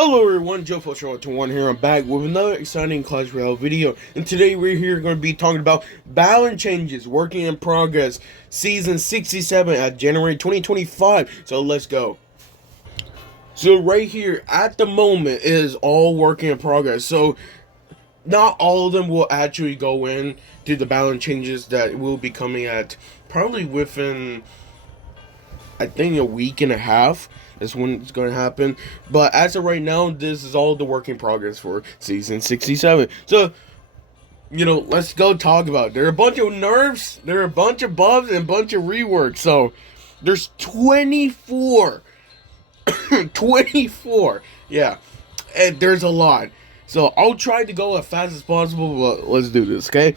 Hello everyone, Joe One here. I'm back with another exciting Clash Royale video, and today we're here going to be talking about balance changes, working in progress, season 67 at January 2025. So let's go. So right here at the moment is all working in progress. So not all of them will actually go in to the balance changes that will be coming at probably within, I think, a week and a half is when it's going to happen. But as of right now, this is all the work in progress for season 67. So, let's go talk about it. There are a bunch of nerfs, there are a bunch of buffs, and a bunch of reworks. So, there's 24. 24. Yeah. And there's a lot. So, I'll try to go as fast as possible, but let's do this, okay?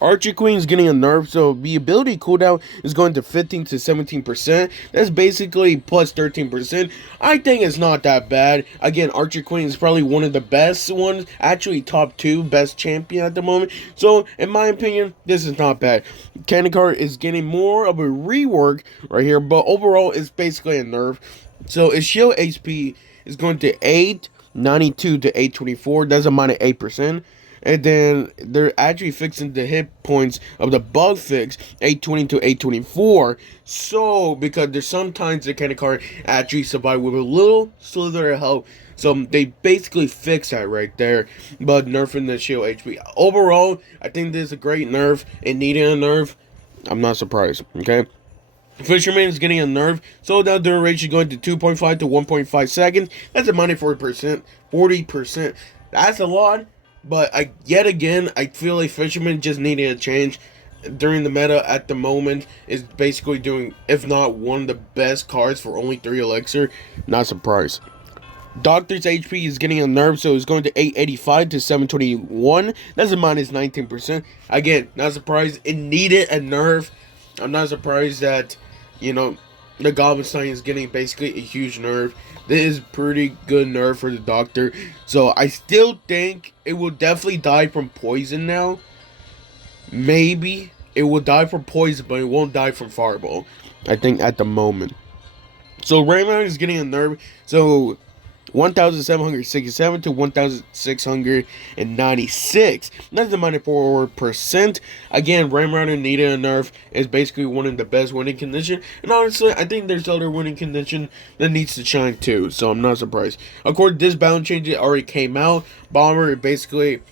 Archer Queen is getting a nerf, so the ability cooldown is going to 15 to 17%. That's basically plus 13%. I think it's not that bad. Again, Archer Queen is probably one of the best ones, actually top 2 best champion at the moment. So, in my opinion, this is not bad. Candy Card is getting more of a rework right here, but overall, it's basically a nerf. So, its shield HP is going to 892 to 824. That's a minus 8%. And then they're actually fixing the hit points of the bug fix, 820 to 824. So, because there's sometimes the Candy Card actually survive with a little slither of health. So, they basically fix that right there. But nerfing the shield HP. Overall, I think this is a great nerf. It needed a nerf. I'm not surprised, okay? Fisherman is getting a nerf. So, now duration is going to 2.5 to 1.5 seconds. That's a minus 40%. 40%. That's a lot. But yet again, I feel like Fisherman just needed a change. During the meta at the moment is basically doing, if not one of the best cards for only 3 elixir. Not surprised. Doctor's HP is getting a nerf, so it's going to 885 to 721. That's a minus 19%. Again, not surprised. It needed a nerf. I'm not surprised that, the Goblinstein is getting basically a huge nerf. This is pretty good nerf for the Doctor. So I still think it will definitely die from poison now. Maybe it will die from poison, but it won't die from fireball, I think, at the moment. So Raymond is getting a nerf. So 1,767 to 1,696. That's the minus 4%. Again, Ram Rider needed a nerf. Is basically one of the best winning condition. And honestly, I think there's other winning condition that needs to shine too. So I'm not surprised. Of course, this balance change already came out. Bomber, basically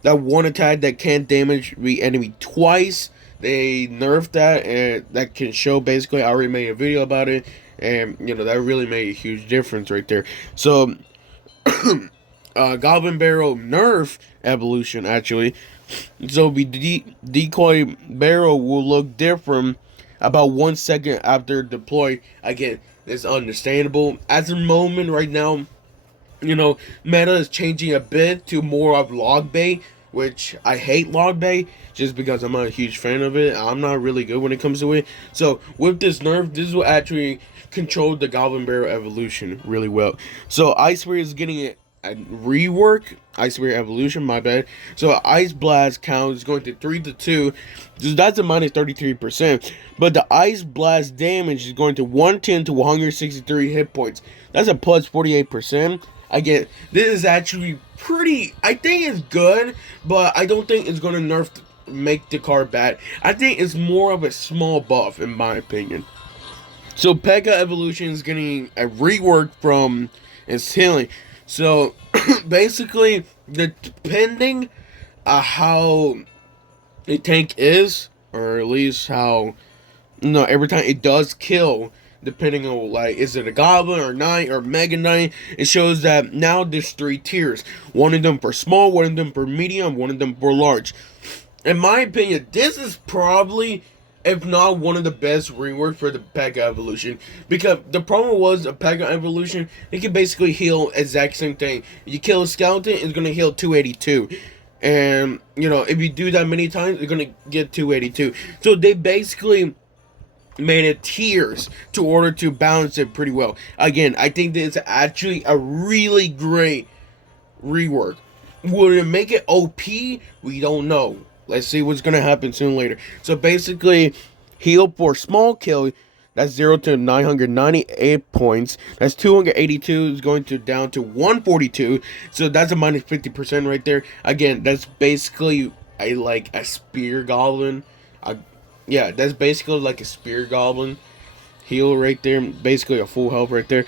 that one attack that can't damage the enemy twice. They nerfed that, and that can show basically. I already made a video about it. And, that really made a huge difference right there. So, Goblin Barrel Nerf evolution, actually. So, the decoy barrel will look different about 1 second after deploy. Again, it's understandable. At the moment, right now, meta is changing a bit to more of log bait, which I hate log bait just because I'm not a huge fan of it. I'm not really good when it comes to it. So with this nerf, this will actually control the Goblin Barrel evolution really well. So Ice Spear is getting a rework. Ice Spear evolution, my bad. So Ice Blast count is going to 3 to 2. So that's a minus 33%. But the Ice Blast damage is going to 110 to 163 hit points. That's a plus 48%. Again, this is actually pretty, I think it's good, but I don't think it's going to nerf make the card bad. I think it's more of a small buff, in my opinion. So Pekka Evolution is getting a rework from its healing. So basically, depending on how the tank is, or at least how, every time it does kill, depending on, is it a Goblin or Knight or Mega Knight, it shows that now there's 3 tiers. One of them for small, one of them for medium, one of them for large. In my opinion, this is probably, if not one of the best reworks for the Pekka Evolution. Because the problem was a Pekka Evolution, it can basically heal exact same thing. You kill a skeleton, it's going to heal 282. And, if you do that many times, you're going to get 282. So they basically made it tiers to order to balance it pretty well. Again, I think this is actually a really great rework. Will it make it OP? We don't know. Let's see what's going to happen soon later. So basically, heal for small kill. That's 0 to 998 points. That's 282 is going to down to 142. So that's a minus 50% right there. Again, that's basically a spear goblin. Yeah, that's basically like a spear goblin heal right there. Basically a full health right there.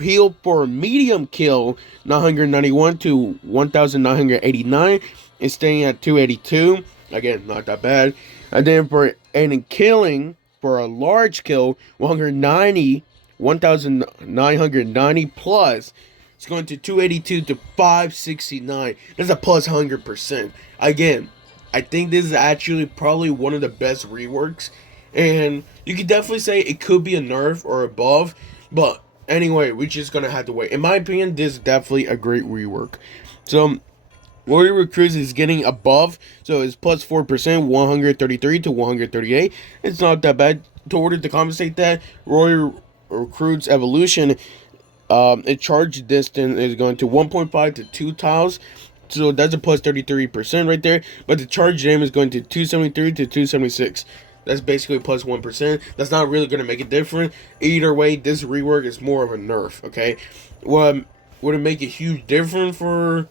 Heal for medium kill 991 to 1989 is staying at 282. Again, not that bad. And then for and killing for a large kill 1990 plus, it's going to 282 to 569. That's a plus 100%. Again, I think this is actually probably one of the best reworks, and you could definitely say it could be a nerf or above, but anyway, we're just gonna have to wait. In my opinion, this is definitely a great rework. So Warrior Recruits is getting above, so it's plus 4%, 133 to 138. It's not that bad. To order to compensate that, Warrior Recruits Evolution, its charge distance is going to 1.5 to 2 tiles. So that's a plus 33% right there. But the charge damage is going to 273 to 276. That's basically plus 1%. That's not really going to make a difference. Either way, this rework is more of a nerf, okay? Would it make a huge difference for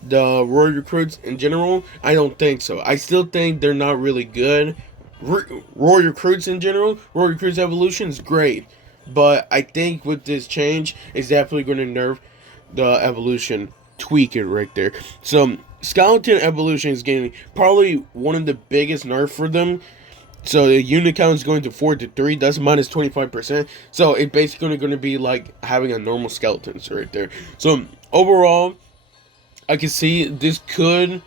the Royal Recruits in general? I don't think so. I still think they're not really good. Royal Recruits in general, Royal Recruits Evolution is great. But I think with this change, it's definitely going to nerf the evolution. Tweak it right there. So Skeleton Evolution is getting probably one of the biggest nerf for them. So the unit count is going to 4 to 3. That's minus 25%. So it's basically going to be like having a normal skeletons right there. So overall, I can see this could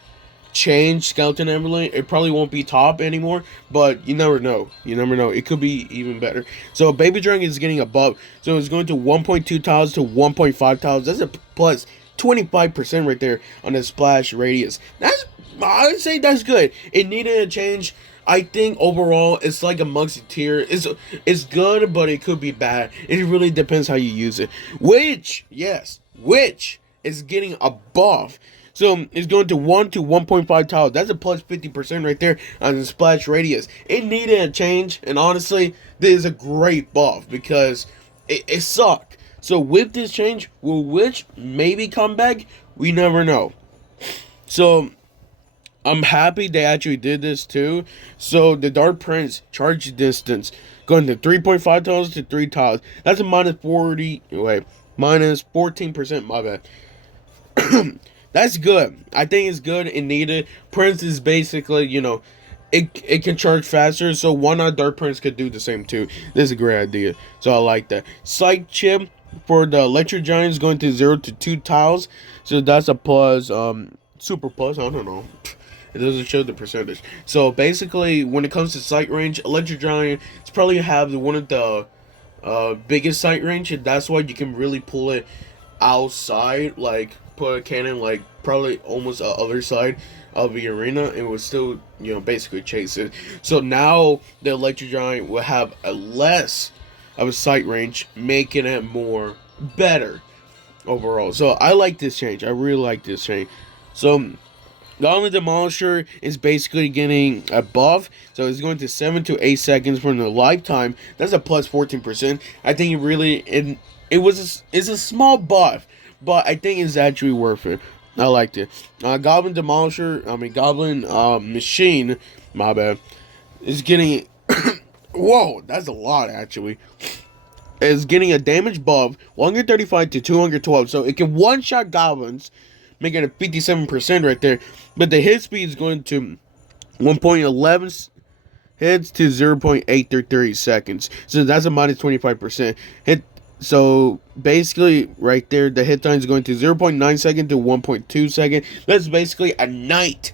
change Skeleton Evolution. It probably won't be top anymore, but you never know. You never know. It could be even better. So Baby Dragon is getting above. So it's going to 1.2 tiles to 1.5 tiles. That's a plus 25% right there on the splash radius. I would say that's good. It needed a change. I think overall it's like a musketeer. It's good, but it could be bad. It really depends how you use it. Which is getting a buff. So it's going to 1 to 1.5 tiles. That's a plus 50% right there on the splash radius. It needed a change, and honestly, this is a great buff because it sucked. So with this change, will Witch maybe come back? We never know. So I'm happy they actually did this too. So the Dark Prince charge distance going to 3.5 tiles to 3 tiles. That's a minus 14%. My bad. That's good. I think it's good and needed. Prince is basically, it can charge faster, so why not Dark Prince could do the same too? This is a great idea. So I like that. Psych Chip for the Electric Giant is going to 0 to 2 tiles. So that's a plus, super plus, I don't know. It doesn't show the percentage. So basically, when it comes to sight range, Electric Giant it's probably have one of the biggest sight range, and that's why you can really pull it outside, like put a cannon like probably almost the other side of the arena and would still basically chase it. So now the Electric Giant will have a less of a sight range, making it more better overall. So I like this change. I really like this change. So Goblin Demolisher is basically getting a buff, so it's going to 7 to 8 seconds from the lifetime. That's a plus 14%. I think it's a small buff, but I think it's actually worth it. I liked it. Goblin Machine, my bad, is getting whoa, that's a lot actually. Is getting a damage buff 135 to 212, so it can one-shot goblins, making it 57% right there. But the hit speed is going to 1.11 hits to 0.833 seconds. So that's a minus 25% hit. So basically, right there, the hit time is going to 0.9 second to 1.2 second. That's basically a night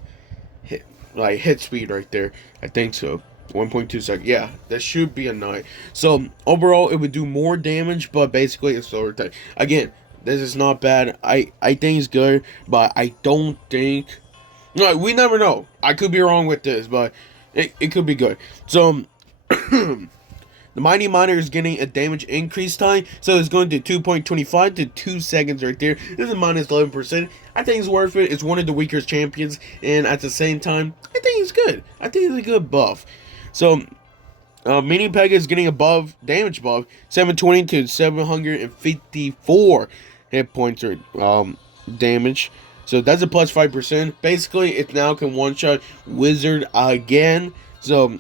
hit speed right there. I think so. 1.2 seconds. Yeah, that should be a night. So overall, it would do more damage, but basically it's slower time. Again, this is not bad. I think it's good, but I don't think. No, we never know. I could be wrong with this, but it could be good. So the Mighty Miner is getting a damage increase time, so it's going to 2.25 to 2 seconds right there. This is minus 11%. I think it's worth it. It's one of the weaker champions, and at the same time, I think it's good. I think it's a good buff. So Mini Pega is getting above damage buff, 720 to 754 hit points or damage. So that's a plus 5%. Basically, it now can one-shot Wizard again. So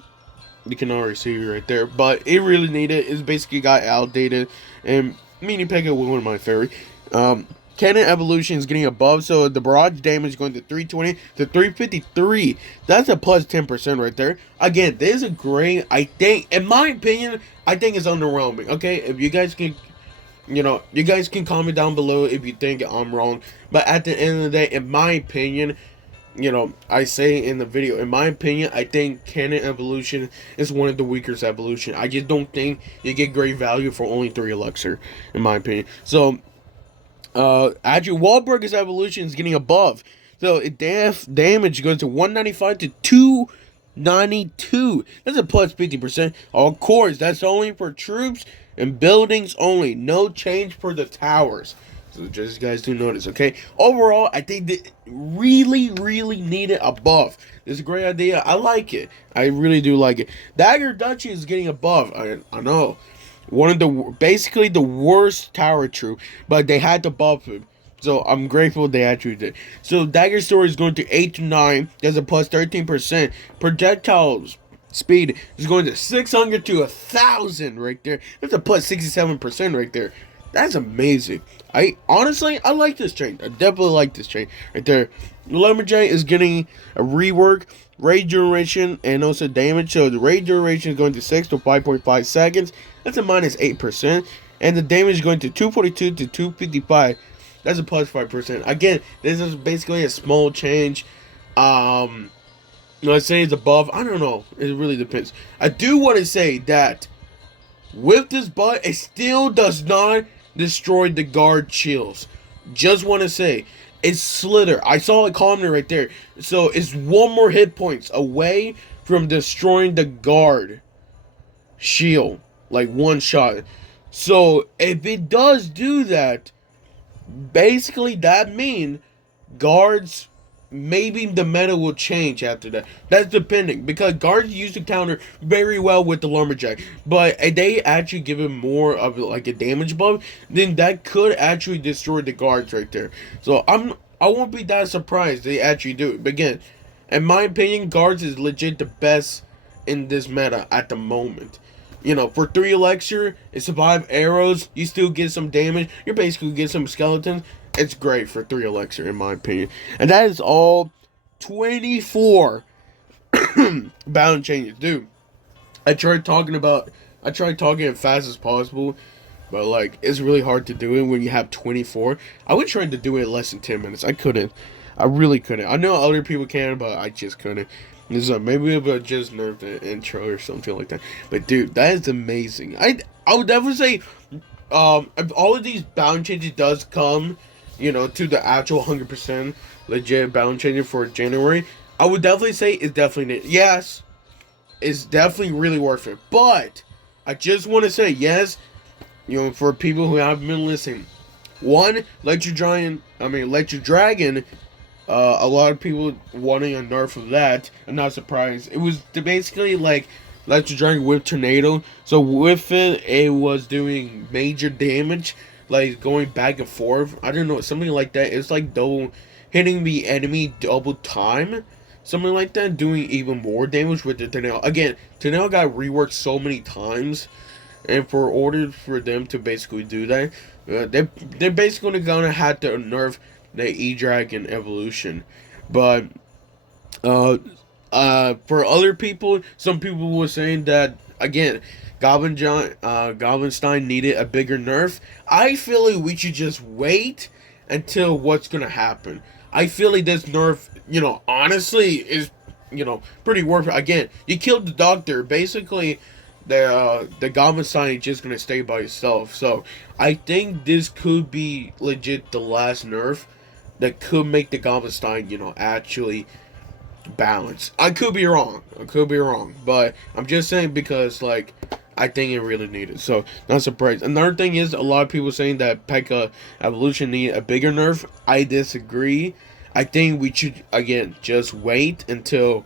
you can already see right there. But it really needed. It's basically got outdated. And Mini Pega was one of my favorite. Cannon Evolution is getting above. So the barrage damage is going to 320 to 353. That's a plus 10% right there. Again, this is a great, I think, in my opinion, I think it's underwhelming. Okay, if you guys can, you guys can comment down below if you think I'm wrong. But at the end of the day, in my opinion, I say in the video, in my opinion, I think Cannon Evolution is one of the weaker evolution. I just don't think you get great value for only 3 elixir, in my opinion. So, actually, Wahlberg's evolution is getting above. So, damage goes to 195 to 292. That's a plus 50%. Of course, that's only for troops and buildings only. No change for the towers. So just guys do notice, okay? Overall, I think that really needed a buff. This is a great idea. I like it. I really do like it. Dagger Duchy is getting a buff. I know. One of the, basically the worst tower troop, but they had to buff him. So I'm grateful they actually did. So Dagger Story is going to 8 to 9. There's a plus 13%. Projectiles speed is going to 600 to 1,000 right there. That's a plus 67% right there. That's amazing. I like this chain. I definitely like this chain right there. Lumberjack is getting a rework, rage duration, and also damage. So the rage duration is going to 6 to 5.5 seconds. That's a minus 8%. And the damage is going to 242 to 255. That's a plus 5%. Again, this is basically a small change. Let's say it's above. I don't know. It really depends. I do want to say that with this butt, it still does not destroy the guard shields. Just want to say, it's Slither. I saw a comment right there. So it's 1 more hit points away from destroying the guard shield. Like 1 shot. So if it does do that, basically that means guards, maybe the meta will change after that. That's depending, because guards used to counter very well with the lumberjack, but if they actually give him more of like a damage buff, then that could actually destroy the guards right there. So I won't be that surprised they actually do it. But again, in my opinion, guards is legit the best in this meta at the moment. For 3 elixir, it survive arrows, you still get some damage, you basically get some skeletons. It's great for 3 elixir in my opinion. And that is all 24 bound changes. Dude, I tried talking as fast as possible, but like it's really hard to do it when you have 24. I would try to do it in less than 10 minutes. I couldn't. I really couldn't. I know other people can, but I just couldn't. Maybe if I just nerfed the intro or something like that. But dude, that is amazing. I would definitely say if all of these bound changes does come, to the actual 100% legit bound changes for January, I would definitely say it's definitely, yes, it's definitely really worth it. But I just want to say, yes, for people who haven't been listening, 1, Electric Dragon, a lot of people wanting a nerf of that. I'm not surprised. It was basically like Electric Dragon with Tornado. So with it, it was doing major damage, like going back and forth. I don't know, something like that. It's like hitting the enemy double time, something like that, doing even more damage with the Tornado. Again, Tornado got reworked so many times, and for order for them to basically do that, they're basically gonna have to nerf the E-Dragon evolution. But for other people, some people were saying that again, Goblinstein needed a bigger nerf. I feel like we should just wait until what's gonna happen. I feel like this nerf, honestly is, pretty worth it. Again, you killed the doctor. Basically, the Goblinstein is just gonna stay by itself. So I think this could be legit the last nerf that could make the Goblinstein, actually balance. I could be wrong. But I'm just saying because, like, I think it really needed. So, not surprised. Another thing is, a lot of people saying that P.E.K.K.A. Evolution need a bigger nerf. I disagree. I think we should, again, just wait until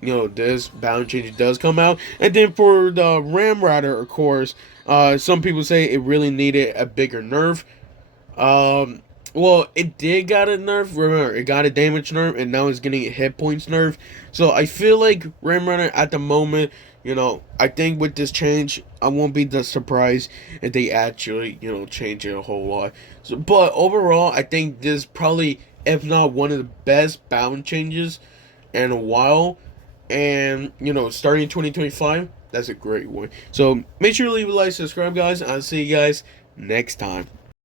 this balance change does come out. And then for the Ramrider, of course, some people say it really needed a bigger nerf. Well, it did got a nerf. Remember, it got a damage nerf, and now it's getting a hit points nerf. So I feel like Ramrider at the moment, I think with this change, I won't be that surprised if they actually, change it a whole lot. So, but overall, I think this probably, if not one of the best balance changes in a while. And, starting 2025, that's a great one. So make sure to leave a like, subscribe, guys. I'll see you guys next time.